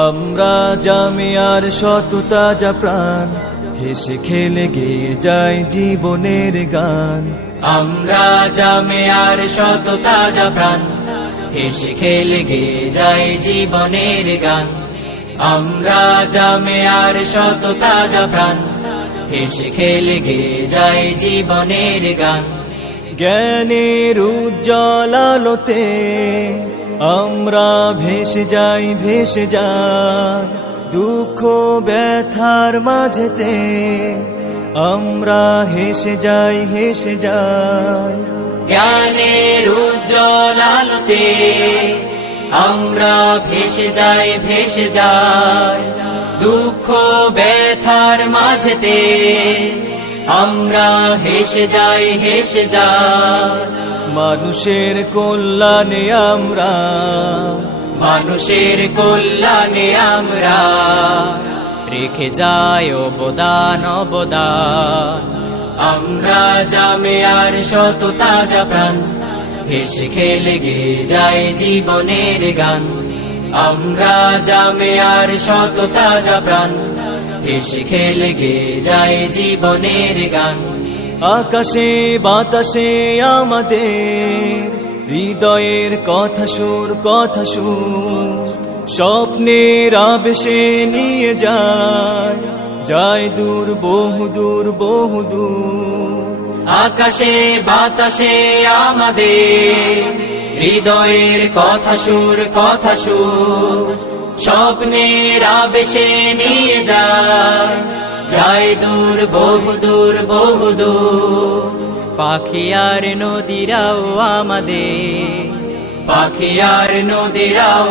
আমরা জামিয়ার শত তাজা প্রাণ, হেসে খেলে গেয়ে যায় জীবনের গান। আমরা জামিয়ার শত তাজা প্রাণ, হেসে খেলে গেয়ে যায় জীবনের গান। আমরা জামিয়ার শত তাজা প্রাণ, হেসে খেলে গেয়ে যায় জীবনের গান। জ্ঞানের উজ্জ্বল আলোতে আমরা ভেসে যাই, ভেসে যাই দুঃখ ব্যথার মাঝেতে। আমরা হেসে যাই, হেসে যাই জ্ঞানের উজ্জ্বল আলোতে আমরা ভেসে যাই, ভেসে যাই দুঃখ ব্যথার মাঝেতে। আমরা হেসে যাই, হেসে যাই মানুষের কল্যাণে আমরা, মানুষের কল্যাণে আমরা রেখে যাই অবদান, অবদান। আমরা জামিয়ার শত তাজা প্রাণ, হেসে খেলে গেয়ে যায় জীবনের গান। আমরা জামিয়ার শত তাজা প্রাণ, হেসে খেলে গেয়ে যায় জীবনের গান। আকাশে বাতাসে আমাদের হৃদয়ের কথা সুর, কথা সুর স্বপ্নের আবেশে নিয়ে যায়, যায় দূর বহুদূর, বহুদূর। আকাশে বাতাসে আমাদের হৃদয়ের কথা সুর, কথা সুর স্বপ্নের আবেশে নিয়ে যায়, যায় দূর বহুদূর, বহুদূর। পাখি আর নদীরাও আমাদের, পাখি আর নদীরাও